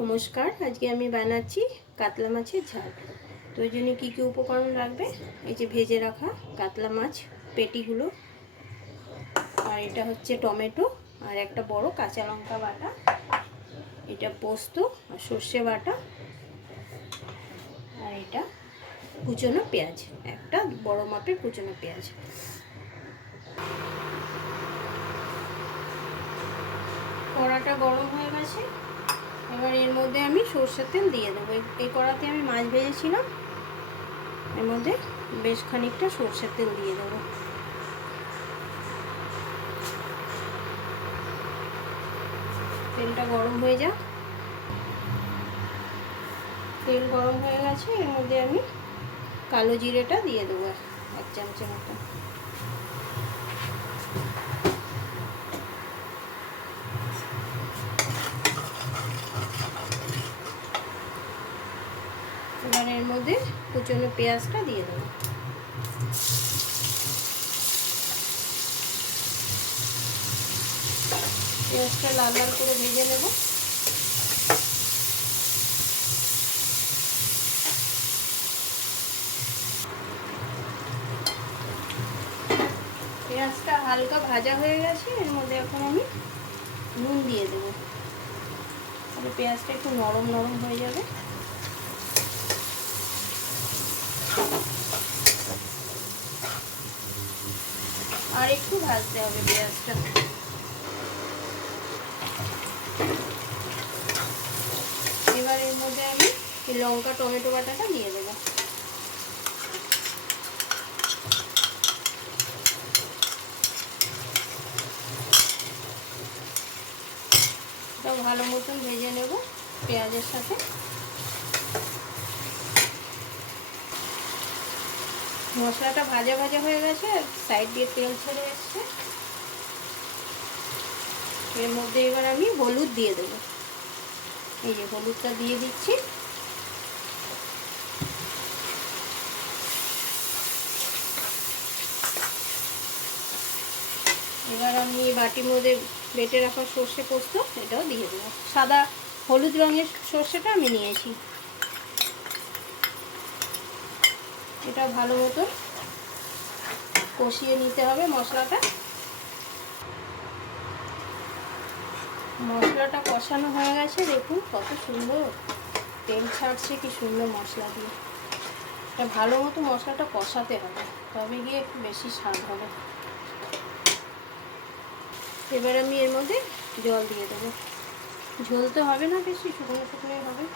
নমস্কার, আজকে আমি বানাচ্ছি কাতলা মাছের ঝাল। তো এই জন্য কী কী উপকরণ লাগবে, এই যে ভেজে রাখা কাতলা মাছ পেটিগুলো, আর এটা হচ্ছে টমেটো আর একটা বড় কাঁচা লঙ্কা বাটা, এটা পোস্ত আর সর্ষে বাটা, আর এটা কুচনো পেঁয়াজ, একটা বড় মাপের কুচনো পেঁয়াজ। কড়াটা গরম হয়ে গেছে, এবার এর মধ্যে আমি সর্ষের তেল দিয়ে দেবো। এই কড়াতে আমি মাছ ভেজেছিলাম, এর মধ্যে বেশ খানিকটা সর্ষের তেল দিয়ে দেবো। তেলটা গরম হয়ে যাক। তেল গরম হয়ে গেছে, এর মধ্যে আমি কালো জিরেটা দিয়ে দেবো 1 চামচের মতো। এবার এর মধ্যে কুচনো পেঁয়াজটা দিয়ে দেবো। পেঁয়াজটা লাল লাল করে ভেজে নেব। পেঁয়াজটা হালকা ভাজা হয়ে গেছে, এর মধ্যে এখন আমি নুন দিয়ে দেবো, তাহলে পেঁয়াজটা একটু নরম নরম হয়ে যাবে। আর একটু ভাজতে হবে পেঁয়াজটা। এবার এর মধ্যে আমি লঙ্কা টমেটো বাটাটা দিয়ে দেবো। এটাও ভালো মতন ভেজে নেব পেঁয়াজের সাথে। মশলাটা ভাজা ভাজা হয়ে গেছে, সাইড দিয়ে তেল ছেড়ে এসছে। এর মধ্যে এবার আমি হলুদ দিয়ে দেবো। এই যে হলুদটা দিয়ে দিচ্ছি। এবার আমি বাটির মধ্যে বেটে রাখা সর্ষে পোস্ত এটাও দিয়ে দেবো। সাদা হলুদ রঙের সর্ষেটা আমি নিয়েছি। এটা ভালো মতো কষিয়ে নিতে হবে মশলাটা। মশলাটা কষানো হয়ে গেছে, দেখুন কত সুন্দর তেল ছাড়ছে, কি সুন্দর মশলা দিয়ে। এটা ভালো মতো মশলাটা কষাতে হবে, তবে গিয়ে একটু বেশি স্বাদ হবে। এবার আমি এর মধ্যে জল দিয়ে দেবো। ঝোল তো হবে না বেশি, শুকনো শুকনোই হবে।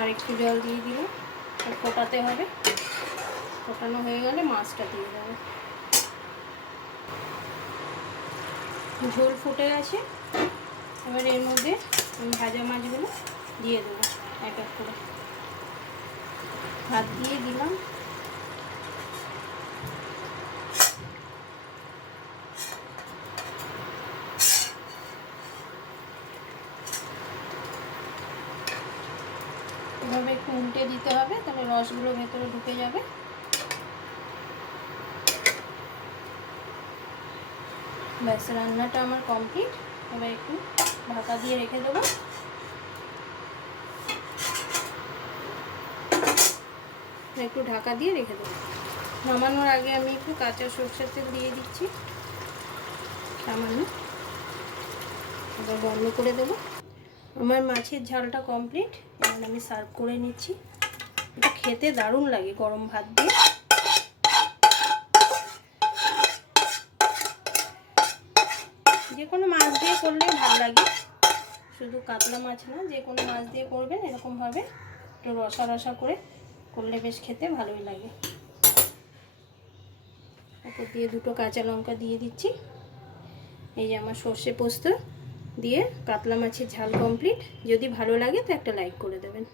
আর একটু জল দিয়ে দিলে ফোটাতে হবে। ফোটানো হয়ে গেলে মাছটা দিয়ে দেবো। ঝোল ফুটে গেছে, এবার এর মধ্যে আমি ভাজা মাছগুলো দিয়ে দেবো এক এক করে। হাত দিয়ে দিলাম। এভাবে একটু উল্টে দিতে হবে, তাহলে রসগুলো ভেতরে ঢুকে যাবে। ব্যাস, রান্নাটা আমার কমপ্লিট। এবার একটু ঢাকা দিয়ে রেখে দেবো। একটু ঢাকা দিয়ে রেখে দেবো। নামানোর আগে আমি একটু কাঁচা সরষের তেল দিয়ে দিচ্ছি সামান্য। এবার বন্ধ করে দেবো। আমার মাছের ঝালটা কমপ্লিট। এবার আমি সার্ভ করে নিচ্ছি। এটা খেতে দারুণ লাগে গরম ভাত দিয়ে। যে কোনো মাছ দিয়ে করলেই ভালো লাগে, শুধু কাতলা মাছ না, যে কোনো মাছ দিয়ে করবেন এরকমভাবে একটু রসা রসা করে করলে বেশ খেতে ভালোই লাগে। তারপর দিয়ে দুটো কাঁচা লঙ্কা দিয়ে দিচ্ছি। এই যে আমার সর্ষে পোস্ত দিয়ে কাতলা মাছের ঝাল কমপ্লিট। যদি ভালো লাগে তো একটা লাইক করে দেবেন।